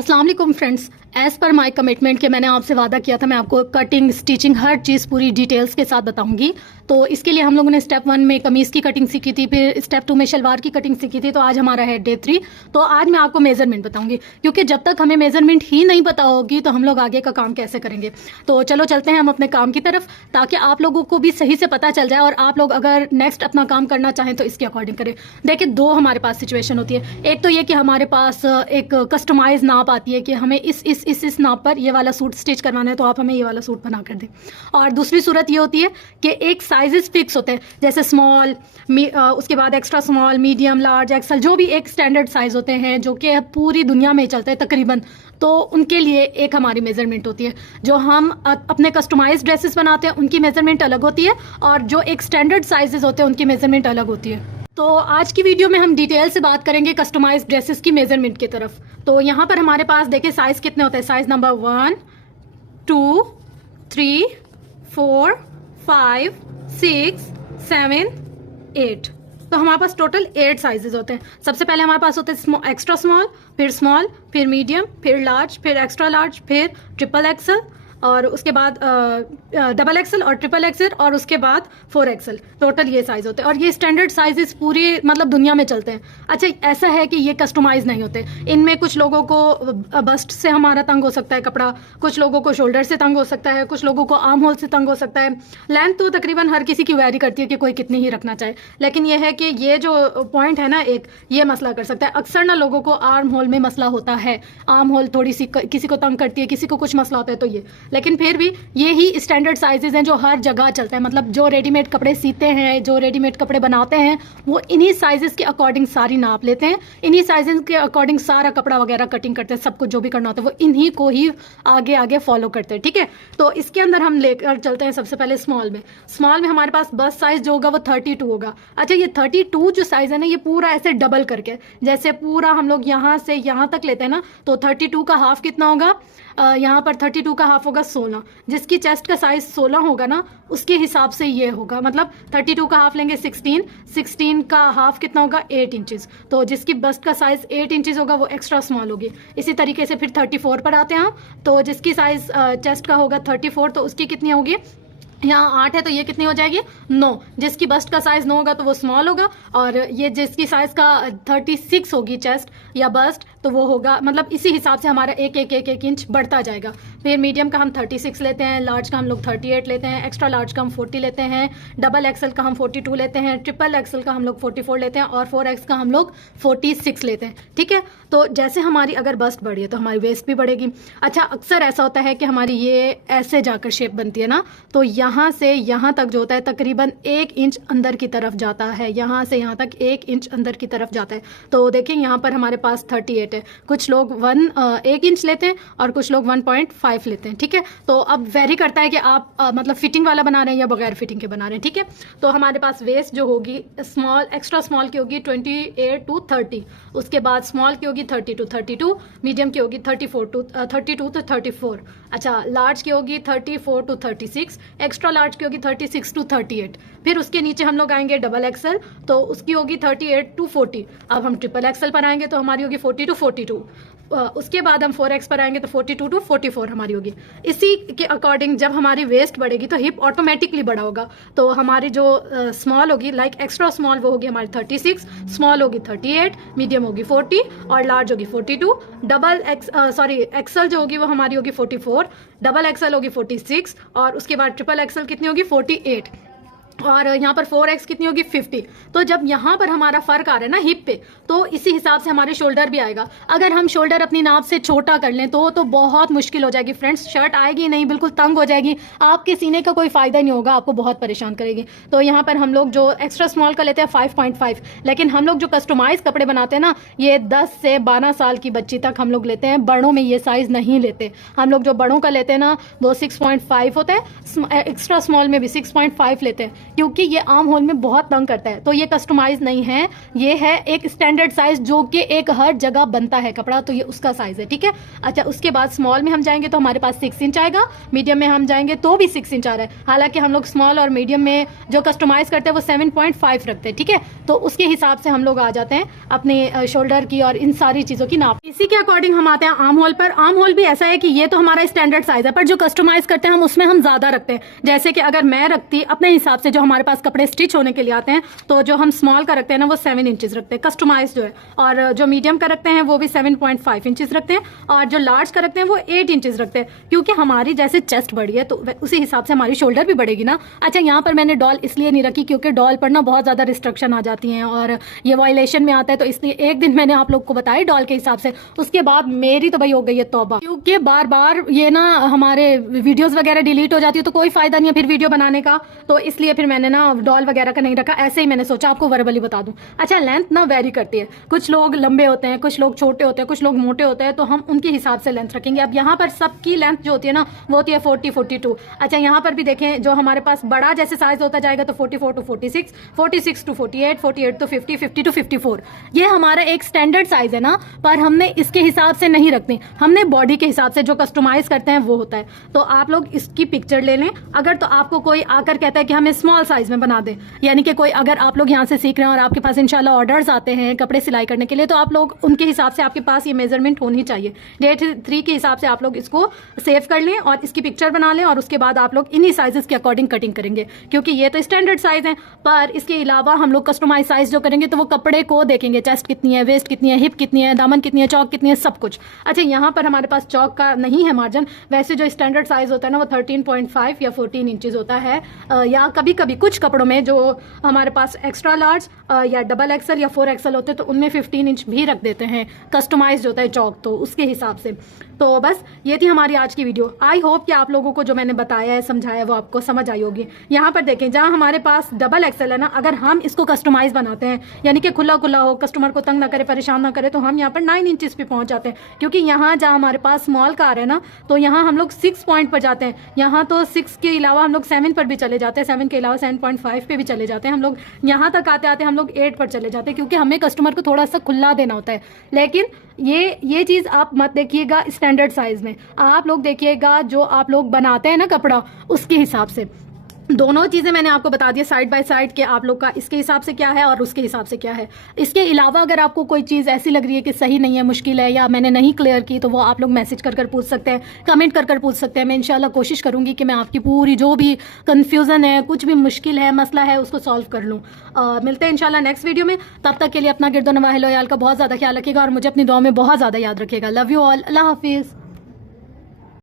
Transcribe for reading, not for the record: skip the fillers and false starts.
अस्सलाम वालेकुम friends, as per my commitment कि मैंने आपसे वादा किया था मैं आपको कटिंग स्टिचिंग हर चीज़ पूरी डिटेल्स के साथ बताऊंगी। तो इसके लिए हम लोगों ने स्टेप 1 में कमीज़ की कटिंग सीखी थी, फिर स्टेप 2 में शलवार की कटिंग सीखी थी। तो आज हमारा है डे 3। तो आज मैं आपको मेज़रमेंट बताऊंगी, क्योंकि जब तक हमें मेज़रमेंट ही नहीं पता होगी तो हम लोग आगे का काम कैसे करेंगे। तो चलो चलते हैं हम अपने काम की तरफ, ताकि आप लोगों को भी सही से पता चल जाए और आप लोग अगर नेक्स्ट अपना काम करना चाहें तो इसके अकॉर्डिंग करें। देखिए, दो हमारे पास सिचुएशन होती है। एक तो ये कि हमारे पास एक कस्टमाइज नाप आती है कि हमें इस नाप पर ये वाला सूट स्टिच करवाना है, तो आप हमें ये वाला सूट बना कर दें। और दूसरी सूरत ये होती है कि एक साइजेस फिक्स होते हैं, जैसे स्मॉल, उसके बाद extra small, medium, large, XL, जो भी एक स्टैंडर्ड साइज होते हैं जो कि पूरी दुनिया में चलते हैं तकरीबन। तो उनके लिए एक हमारी मेजरमेंट होती है। जो हम अपने कस्टमाइज ड्रेसेस बनाते हैं उनकी मेजरमेंट अलग होती है, और जो एक स्टैंडर्ड साइजेस होते हैं उनकी मेजरमेंट अलग होती है। तो आज की वीडियो में हम डिटेल से बात करेंगे कस्टमाइज ड्रेसेस की मेजरमेंट की तरफ। तो यहाँ पर हमारे पास देखिए साइज कितने होते हैं। Size number 1, 2, 3, 4, 5, 6, 7, 8। तो हमारे पास टोटल 8 साइजेस होते हैं। सबसे पहले हमारे पास होते हैं एक्स्ट्रा स्मॉल, फिर मीडियम, फिर लार्ज, फिर एक्स्ट्रा लार्ज, फिर ट्रिपल एक्सल, और उसके बाद डबल एक्सल और ट्रिपल एक्सल, और उसके बाद 4 एक्सल। टोटल ये साइज होते हैं, और ये स्टैंडर्ड साइजेस पूरी मतलब दुनिया में चलते हैं। अच्छा, ऐसा है कि ये कस्टमाइज नहीं होते। इनमें कुछ लोगों को बस्ट से हमारा तंग हो सकता है कपड़ा, कुछ लोगों को शोल्डर से तंग हो सकता है, कुछ लोगों को आर्म होल से तंग हो सकता है। लेंथ तो तकरीबन हर किसी की वैरी करती है कि कोई कितनी ही रखना चाहे, लेकिन यह है कि ये जो पॉइंट है ना, एक ये मसला कर सकता है। अक्सर ना लोगों को आर्म होल में मसला होता है, आर्म होल थोड़ी सी किसी को तंग करती है, किसी को कुछ मसला होता है। तो ये, लेकिन फिर भी ये ही स्टैंडर्ड साइजेस हैं जो हर जगह चलते हैं। मतलब जो रेडीमेड कपड़े सीते हैं, जो रेडीमेड कपड़े बनाते हैं, वो इन्हीं साइजेस के अकॉर्डिंग सारी नाप लेते हैं, इन्हीं साइजेस के अकॉर्डिंग सारा कपड़ा वगैरह कटिंग करते हैं। सब कुछ जो भी करना होता है वो इन्हीं को ही आगे आगे फॉलो करते हैं, ठीक है। तो इसके अंदर हम लेकर चलते हैं सबसे पहले स्मॉल में हमारे पास बस साइज जो होगा वो 32 होगा। अच्छा, ये 32 जो साइज है ना, ये पूरा ऐसे डबल करके, जैसे पूरा हम लोग यहाँ से यहाँ तक लेते हैं ना, तो 32 का हाफ कितना होगा, यहाँ पर 32 का हाफ होगा 16। जिसकी चेस्ट का साइज 16 होगा ना, उसके हिसाब से ये होगा। मतलब 32 का हाफ लेंगे 16 का हाफ कितना होगा 8 इंचेस। तो जिसकी बस्ट का साइज 8 इंचेस होगा वो एक्स्ट्रा स्मॉल होगी। इसी तरीके से फिर 34 पर आते हैं हम। तो जिसकी साइज चेस्ट का होगा 34, तो उसकी कितनी होगी, यहाँ 8 है तो ये कितनी हो जाएगी 9। जिसकी बस्ट का साइज 9 होगा तो वो स्मॉल होगा, और ये जिसकी साइज का 36 होगी चेस्ट या बस्ट, तो वो होगा, मतलब इसी हिसाब से हमारा एक इंच बढ़ता जाएगा। फिर मीडियम का हम 36 लेते हैं, लार्ज का हम लोग 38 लेते हैं, एक्स्ट्रा लार्ज का हम 40 लेते हैं, डबल एक्सल का हम 42 लेते हैं, ट्रिपल एक्सल का हम लोग 44 लेते हैं, और 4X का हम लोग 46 लेते हैं, ठीक है। तो जैसे हमारी अगर बस्ट बढ़ी है तो हमारी वेस्ट भी बढ़ेगी। अच्छा, अक्सर ऐसा होता है कि हमारी ये ऐसे जाकर शेप बनती है ना, तो यहाँ से यहाँ तक जो होता है तकरीबन 1 इंच अंदर की तरफ जाता है। यहाँ से यहाँ तक 1 इंच अंदर की तरफ जाता है। तो देखिए यहाँ पर हमारे पास 38 है। कुछ लोग 1 इंच लेते हैं और कुछ लोग 1.5 लेते हैं, ठीक है। तो अब वेरी करता है कि आप मतलब फिटिंग वाला बना रहे हैं या बगैर फिटिंग के बना रहे हैं, ठीक है। तो हमारे पास वेस्ट जो होगी स्मॉल, एक्स्ट्रा स्मॉल की होगी 28 to 30, उसके बाद स्मॉल की होगी 30 to 32, मीडियम की होगी 32 to 34। अच्छा, लार्ज की होगी 34 to 36, एक्स्ट्रा लार्ज की होगी 36 to 38। फिर उसके नीचे हम लोग आएंगे डबल एक्सल, तो उसकी होगी 38 to 40। अब हम ट्रिपल एक्सल पर आएंगे तो हमारी होगी 40 to 42। उसके बाद हम 4X पर आएंगे तो 42 to 44 हमारी होगी। इसी के अकॉर्डिंग जब हमारी वेस्ट बढ़ेगी तो हिप ऑटोमेटिकली बड़ा होगा। तो हमारी जो स्मॉल होगी, लाइक एक्स्ट्रा स्मॉल, वो होगी हमारी 36, स्मॉल होगी 38, मीडियम होगी 40, और लार्ज होगी 42। एक्सल जो होगी वो हमारी होगी 44, डबल एक्सल होगी 46, और उसके बाद ट्रिपल एक्सल कितनी होगी 48, और यहाँ पर 4X कितनी होगी 50। तो जब यहाँ पर हमारा फर्क आ रहा है ना हिप पे, तो इसी हिसाब से हमारे शोल्डर भी आएगा। अगर हम शोल्डर अपनी नाप से छोटा कर लें तो बहुत मुश्किल हो जाएगी फ्रेंड्स, शर्ट आएगी नहीं, बिल्कुल तंग हो जाएगी, आपके सीने का कोई फायदा नहीं होगा, आपको बहुत परेशान करेगी। तो यहाँ पर हम लोग जो एक्स्ट्रा स्मॉल का लेते हैं 5.5, लेकिन हम लोग जो कस्टमाइज कपड़े बनाते हैं ना, ये 10 से 12 साल की बच्ची तक हम लोग लेते हैं। बड़ों में ये साइज नहीं लेते। हम लोग जो बड़ों का लेते हैं ना वो 6.5 होता है, एक्स्ट्रा स्मॉल में भी 6.5 लेते हैं, क्योंकि ये आम होल में बहुत तंग करता है। तो ये कस्टमाइज नहीं है, ये है एक स्टैंडर्ड साइज जो कि एक हर जगह बनता है कपड़ा, तो ये उसका साइज है, ठीक है। अच्छा, उसके बाद स्मॉल में हम जाएंगे तो हमारे पास 6 इंच आएगा, मीडियम में हम जाएंगे तो भी 6 इंच आ रहा है। हालांकि हम लोग स्मॉल और मीडियम में जो कस्टमाइज करते हैं वो 7.5 रखते हैं, ठीक है। तो उसके हिसाब से हम लोग आ जाते हैं अपने शोल्डर की और इन सारी चीजों की नाप। इसी के अकॉर्डिंग हम आते हैं आर्म होल पर। आर्म होल भी ऐसा है कि ये तो हमारा स्टैंडर्ड साइज है, पर जो कस्टमाइज करते हैं हम उसमें हम ज्यादा रखते हैं। जैसे कि अगर मैं रखती अपने हिसाब से, जो हमारे पास कपड़े स्टिच होने के लिए आते हैं, तो जो हम स्मॉल का रखते हैं ना वो 7 इंचेस रखते हैं कस्टमाइज जो है, और जो मीडियम का रखते हैं वो भी 7.5 इंचेस रखते हैं, और जो लार्ज का रखते हैं वो 8 इंचेस रखते हैं, क्योंकि हमारी जैसे चेस्ट बढ़ी है तो उसी हिसाब से हमारी शोल्डर भी बढ़ेगी ना। अच्छा, यहाँ पर मैंने डॉल इसलिए नहीं रखी क्योंकि डॉल पर ना बहुत ज्यादा रिस्ट्रिक्शन आ जाती है और ये वायलेशन में आता है, तो इसलिए एक दिन मैंने आप लोग को बताया डॉल के हिसाब से। उसके बाद मेरी तो भाई हो गई है तौबा, क्योंकि बार बार ये ना हमारे वीडियोस वगैरह डिलीट हो जाती है तो कोई फायदा नहीं है फिर वीडियो बनाने का, तो इसलिए फिर मैंने ना डॉल वगैरह का नहीं रखा, ऐसे ही मैंने सोचा आपको वर्बली बता दूं। अच्छा, लेंथ ना वेरी करती है, कुछ लोग लंबे होते हैं, कुछ लोग छोटे होते हैं, कुछ लोग मोटे होते हैं, तो हम उनके हिसाब से लेंथ रखेंगे। अब यहाँ पर सबकी लेंथ जो होती है ना वो होती है 40-42। अच्छा, यहाँ पर भी देखें, जो हमारे पास बड़ा जैसे साइज होता जाएगा तो 44 to 46, 46 to 48, 48 to 50, 50 to 54, ये हमारा एक स्टैंडर्ड साइज है ना, पर हमने इसके हिसाब से नहीं रखते, हमने बॉडी के हिसाब से जो कस्टमाइज करते हैं वो होता है। तो आप लोग इसकी पिक्चर ले लें। अगर तो आपको कोई आकर कहता है कि हमें स्मॉल साइज में बना दे, यानी कि कोई अगर आप लोग यहाँ से सीख रहे हैं और आपके पास इंशाल्लाह ऑर्डर्स आते हैं कपड़े सिलाई करने के लिए, तो आप लोग उनके हिसाब से, आपके पास ये मेजरमेंट होनी चाहिए, डेट 3 के हिसाब से आप लोग इसको सेव कर लें और इसकी पिक्चर बना लें, और उसके बाद आप लोग इन्हीं साइजेस के अकॉर्डिंग कटिंग करेंगे, क्योंकि ये तो स्टैंडर्ड साइज है। पर इसके अलावा हम लोग कस्टमाइज साइज जो करेंगे तो वो कपड़े को देखेंगे, चेस्ट कितनी है, वेस्ट कितनी है, हिप कितनी है, दामन कितनी है, चौक कितनी है, सब कुछ। अच्छा, यहाँ पर हमारे पास चौक का नहीं है मार्जिन, वैसे जो स्टैंडर्ड साइज होता है ना वो 13.5 या 14 इंचेस होता है, या कभी कभी कुछ कपड़ों में जो हमारे पास एक्स्ट्रा लार्ज या डबल एक्सल या 4XL होते हैं तो उनमें 15 इंच भी रख देते हैं कस्टमाइज होता है चौक, तो उसके हिसाब से। तो बस ये थी हमारी आज की वीडियो। आई होप कि आप लोगों को जो मैंने बताया है, समझाया है, वो आपको समझ आई होगी। यहाँ पर देखें, जहाँ हमारे पास डबल एक्सल है ना, अगर हम इसको कस्टमाइज बनाते हैं, यानी कि खुला खुला हो, कस्टमर को तंग ना करे, परेशान ना करे, तो हम यहाँ पर 9 इंचेस पे पहुंच जाते हैं। क्योंकि यहाँ जहाँ हमारे पास स्मॉल का आ रहा है ना, तो यहाँ हम लोग 6 पॉइंट पर जाते हैं। यहाँ तो 6 के अलावा हम लोग 7 पर भी चले जाते हैं, 7 के अलावा 7.5 पे भी चले जाते हैं। हम लोग यहाँ तक आते आते हम लोग 8 पर चले जाते हैं, क्योंकि हमें कस्टमर को थोड़ा सा खुला देना होता है। लेकिन ये चीज़ आप मत देखिएगा स्टैंडर्ड साइज में, आप लोग देखिएगा जो आप लोग बनाते हैं ना कपड़ा, उसके हिसाब से। दोनों चीज़ें मैंने आपको बता दिया साइड बाय साइड के, आप लोग का इसके हिसाब से क्या है और उसके हिसाब से क्या है। इसके अलावा अगर आपको कोई चीज़ ऐसी लग रही है कि सही नहीं है, मुश्किल है, या मैंने नहीं क्लियर की, तो वो आप लोग मैसेज कर पूछ सकते हैं, कमेंट कर पूछ सकते हैं। मैं इंशाल्लाह कोशिश करूंगी कि मैं आपकी पूरी जो भी कन्फ्यूज़न है, कुछ भी मुश्किल है, मसला है, उसको सॉल्व कर लूँ। मिलते हैं इंशाल्लाह नेक्स्ट वीडियो में। तब तक के लिए अपना गिरदो नवाहिल का बहुत ज़्यादा ख्याल रखिएगा और मुझे अपनी दुआ में बहुत ज़्यादा याद रखिएगा। लव यू ऑल, अल्लाह हाफिज़।